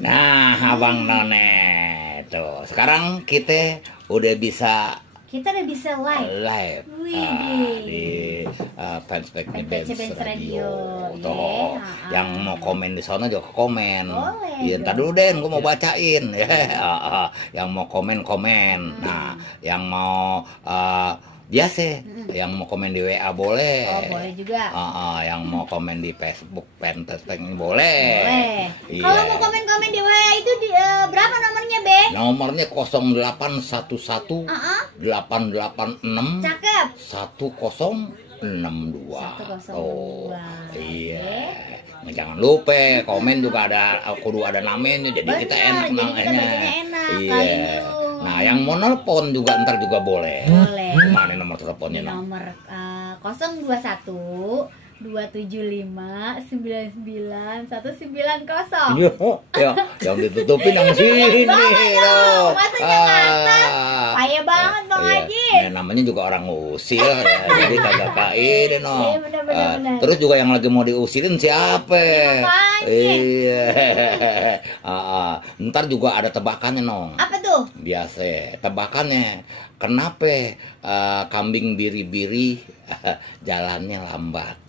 Nah, Abang None tuh. Sekarang kita udah bisa live di Fanspage Dance Radio. Tuh, yang mau komen di sana juga komen. Iya, ntar dulu Den, gue mau bacain ya. Yang mau komen. Nah, yang mau biasa, yang mau komen di WA boleh. Oh, boleh juga. Yang mau komen di Facebook Fanspage boleh. Iya. Kalau mau komen-komen di WA itu berapa nomornya, Be? Nomornya 0811 886 Cakep. 1062. 1062. Oh, iya. Nah, jangan lupa komen juga kudu ada namanya, jadi kita enak namanya. Iya. Nah, yang mau nelpon juga ntar juga boleh. Mana nomor teleponnya? Nomor 021 275 99 190. Ya, yang ditutupin yang sini loh. Payah banget Bang Haji. Namanya juga orang ngusir ya, jadi kagak kain no. Terus juga yang lagi mau diusirin siapa? Iya. Ntar juga ada tebakannya nong. Apa tuh? Biasa tebakannya. Kenapa kambing biri-biri jalannya lambat?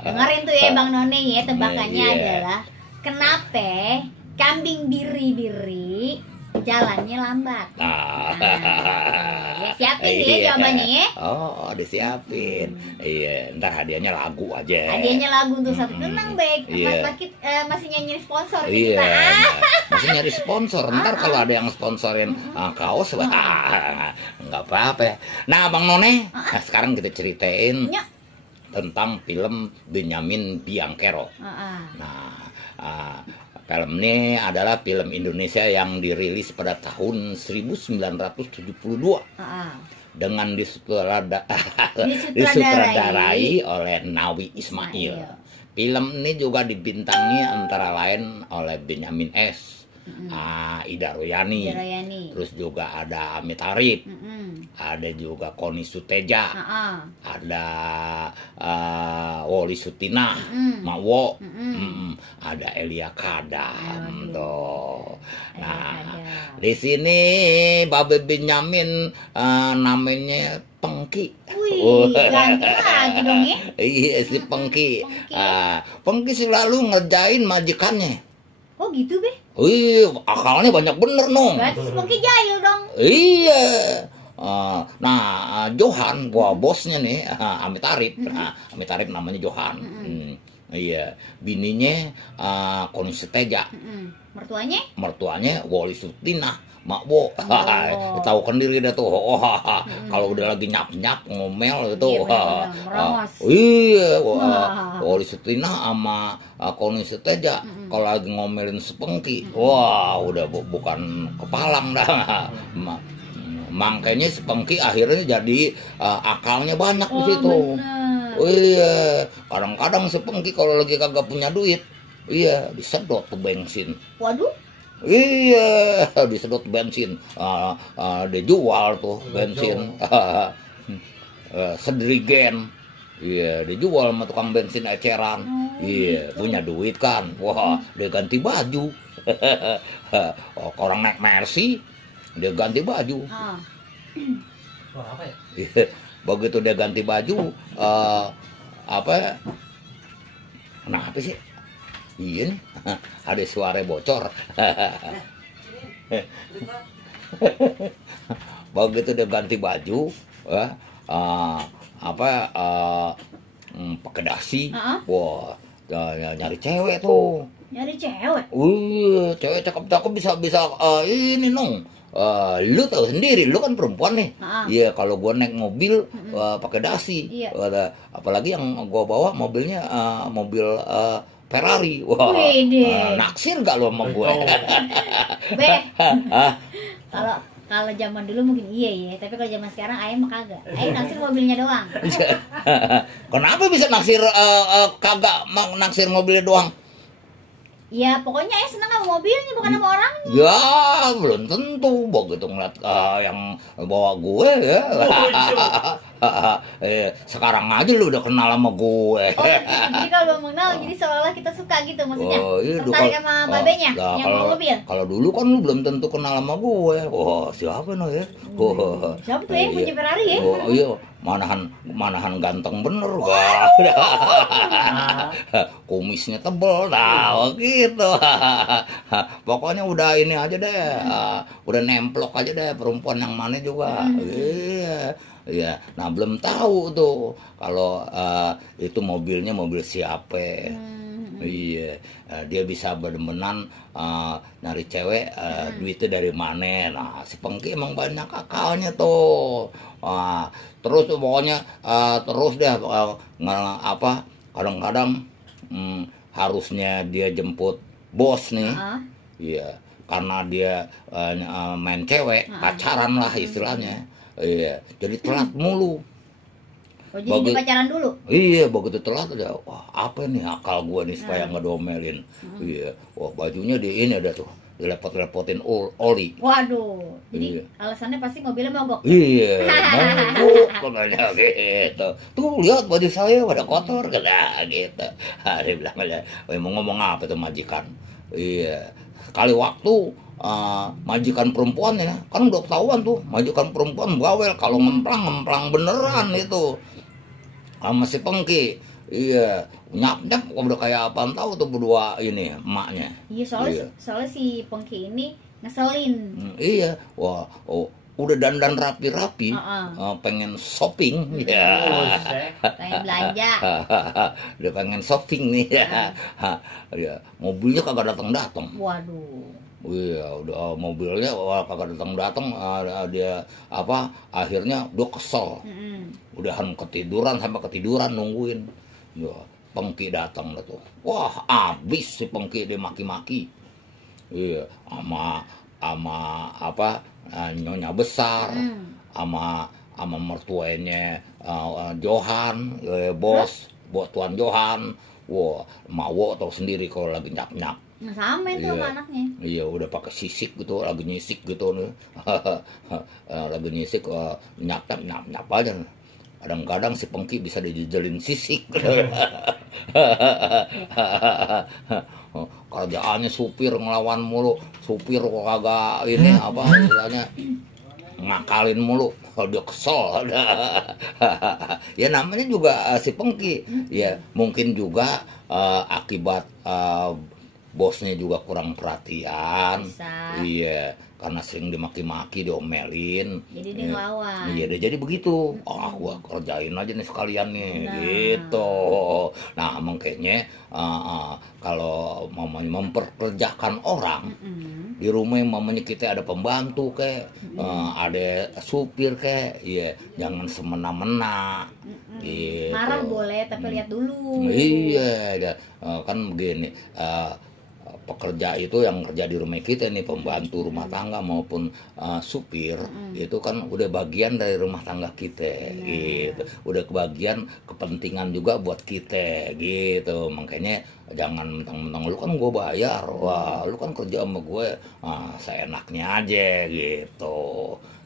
Dengerin tuh ya Bang None ya, tebakannya adalah kenapa kambing biri-biri jalannya lambat. Ya, siapin ya jawabannya ya. Oh, disiapin. Iya, ntar hadiahnya lagu aja. Hadiahnya lagu untuk satu. Tenang baik. Masih nyanyi sponsor kita. Masih nyari sponsor. Ntar kalau ada yang sponsorin kaos, nggak apa-apa. Nah, Bang None, sekarang kita ceritain tentang film Benyamin Biangkerok. Nah, film ini adalah film Indonesia yang dirilis pada tahun 1972 dengan disutradarai oleh Nawi Ismail. Film ini juga dibintangi antara lain oleh Benyamin S, Ida Royani, terus juga ada Amit Arif, ada juga Koni Suteja, ada Woli Sutina, Mawo, ada Elia Kadam tuh. Nah, di sini Babe Benyamin namanya Pengki. Ganti lagi dong ya. Iya, si Pengki. Pengki selalu ngerjain majikannya. Oh gitu Be? Akalnya banyak bener nong. Berarti si Pengki jahil dong. Iya. Johan, bosnya nih, Amit Arif. Amit Arif namanya Johan. Iya, bininya Koni Suteja. Mertuanya Woli Sutina, Mak Bo. Tahu kan diri dah tuh. Kalau udah lagi nyap ngomel gitu. Iya, Woli Sutina sama Koni Suteja kalau lagi ngomelin Sepengki, wah udah bukan kepalang dah. Makanya Sepengki akhirnya jadi akalnya banyak di situ. Iya, kadang-kadang Sepengki kalau lagi kagak punya duit, disedot tuh bensin. Waduh. Iya, disedot bensin. Dia jual tuh bensin. Sedrigen. Iya, dijual sama tukang bensin eceran. Iya, punya duit kan. Wah, dia ganti baju. Orang naik Mercy, dia ganti baju. Apa ya? Begitu dia ganti baju, kenapa sih? Iya nih, ada suara bocor. Begitu dia ganti baju, pakai dasi, wah, nyari cewek tuh. Nyari cewek? Cewek cakep-cakep bisa ini nong. Lu tahu sendiri, lu kan perempuan nih. Iya, kalau gua naik mobil pakai dasi, apalagi yang gua bawa mobilnya mobil Ferrari. Wah, naksir gak lu sama gue? Kalau zaman dulu mungkin iya ya, tapi kalau zaman sekarang ayah mah kagak. Ayah naksir mobilnya doang. Kenapa bisa naksir kagak naksir mobilnya doang? Ya pokoknya seneng sama mobilnya bukan sama orangnya. Ya belum tentu begitu ngeliat yang bawa gue ya. Sekarang aja lu udah kenal sama gue. Oh, jadi kalau belum mengenal jadi seolah kita suka gitu maksudnya. Iya, tertarik sama babenya yang kalau, bawa mobil. Kalau dulu kan lu belum tentu kenal sama gue. Siapa no ya? Siapa tuh yang punya Ferrari ya? Iya, manahan ganteng bener gua. Kumisnya tebel, gitu. Pokoknya udah ini aja deh, udah nemplok aja deh perempuan yang mana juga. Iya. Nah belum tahu tuh kalau itu mobilnya mobil siapa. Iya, dia bisa bener-bener nyari cewek, duitnya dari mana. Nah si Pengki emang banyak akalnya tuh. Terus pokoknya terus deh kadang-kadang harusnya dia jemput bos nih. Iya, karena dia main cewek, pacaran lah istilahnya. Iya, jadi telat mulu. Jadi pacaran dulu? Iya, begitu telat aja. Wah, apa nih akal gua nih supaya ngedomelin. Iya, wah bajunya di ini ada tuh, dilepot-lepotin oli. Waduh, jadi alasannya pasti mobilnya mogok. Iya, mogok katanya gitu. Tuh lihat baju saya pada kotor kata gitu. Dia bilang aja, mau ngomong apa tuh majikan? Iya, sekali waktu majikan perempuan ya, kan udah ketahuan tuh majikan perempuan bawel kalau ngemplang beneran itu sama si Pengki. Iya, nyap udah kayak apaan tahu tuh berdua ini emaknya. Iya, soalnya si Pengki ini ngeselin. Iya, wah, udah dandan rapi-rapi, pengen shopping ya. Pengen belanja. Udah pengen shopping nih ya. Ya, mobilnya kagak datang. Waduh. Iya, udah mobilnya kagak datang. Dia akhirnya udah kesel. Udahan sampai ketiduran nungguin. Ya, Pengki datang tuh. Wah, abis si Pengki dia maki-maki. Iya, sama nyonya besar, sama mertuanya Johan, bos Tuan Johan. Wah, mau tau sendiri kalau lagi nyap-nyap. Nah, sama itu sama anaknya. Iya, udah pakai sisik gitu, lagi nyisik gitu nih. Lagi nyisik nyap aja. Kadang-kadang si Pengki bisa dijejelin sisik. Kerjaannya supir ngelawan mulu, supir kagak ini istilahnya ngakalin mulu. Dia kesel. Ya namanya juga si Pengki. Ya mungkin juga akibat bosnya juga kurang perhatian. Iya, karena sering dimaki-maki, diomelin. Jadi dia ngelawan. Iya, dia jadi begitu. Gua kerjain aja nih sekalian nih, gitu. Nah, makanya kalau mamanya memperkerjakan orang di rumah, mamanya kita ada pembantu kayak, ada supir kayak, iya, jangan semena-mena. Gitu. Marah boleh, tapi lihat dulu. Iya, kan begini. Pekerja itu yang kerja di rumah kita nih, pembantu rumah tangga maupun supir, itu kan udah bagian dari rumah tangga kita, gitu. Udah kebagian kepentingan juga buat kita, gitu. Makanya jangan mentang-mentang lu kan gue bayar, wah lu kan kerja sama gue, seenaknya aja gitu.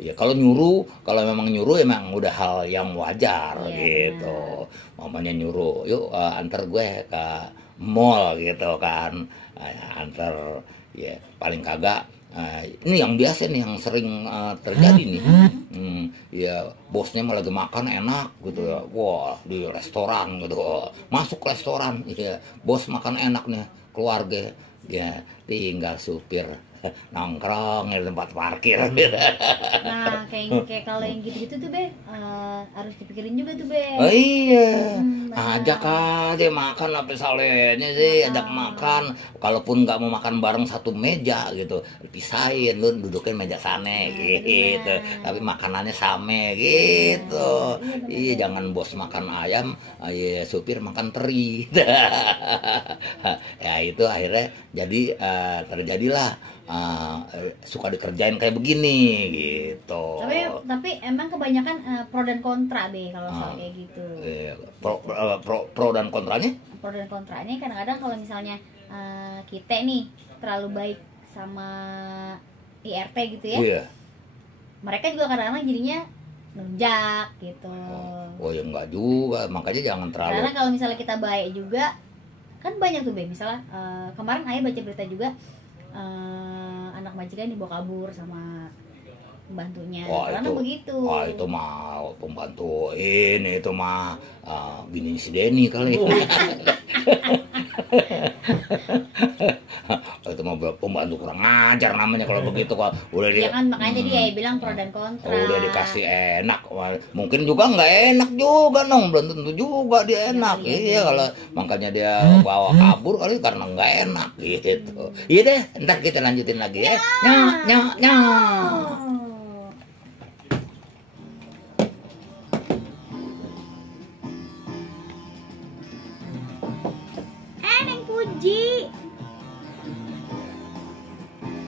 Ya kalau memang nyuruh emang udah hal yang wajar, gitu. Mamanya nyuruh, yuk antar gue ke mall gitu kan, antar, ya paling kagak ini yang biasa nih, yang sering terjadi nih. Ya bosnya malah lagi makan enak gitu ya, wah di restoran gitu, masuk restoran, ya bos makan enak nih, keluarga ya tinggal supir nongkrong di tempat parkir. Nah, kayak kalau yang gitu-gitu tuh Be, harus dipikirin juga tuh Be. Oh iya, ajak aja makan apa salahnya sih, ajak makan. Kalaupun nggak mau makan bareng satu meja gitu, pisahin, lu dudukin meja sana gitu. Tapi makanannya sama gitu. Iya, jangan bos makan ayam, supir makan teri. Ya itu akhirnya jadi terjadilah suka dikerjain kayak begini gitu. Tapi emang kebanyakan pro dan kontra Be kalau soal kayak gitu. Pro dan kontranya? Pro dan kontranya kadang-kadang kalau misalnya kita nih terlalu baik sama IRT gitu ya. Iya. Mereka juga kadang-kadang jadinya nunjak gitu. Oh ya enggak juga, makanya jangan terlalu. Karena kalau misalnya kita baik juga, kan banyak tuh Be. Misalnya kemarin ayah baca berita juga anak majikan dibawa kabur sama pembantunya. Karena itu, begitu. Itu mah pembantu ini itu mah bini si Denny kali. Itu mah pembantu kurang ajar namanya kalau begitu. Kalau udah ya kan makanya tadi ayah bilang pro dan kontra. Udah dikasih enak, mungkin juga nggak enak juga dong, belum tentu juga dia enak. Iya kalau makanya dia bawa kabur kali karena nggak enak gitu. Iya deh, ntar kita lanjutin lagi ya. Nyak.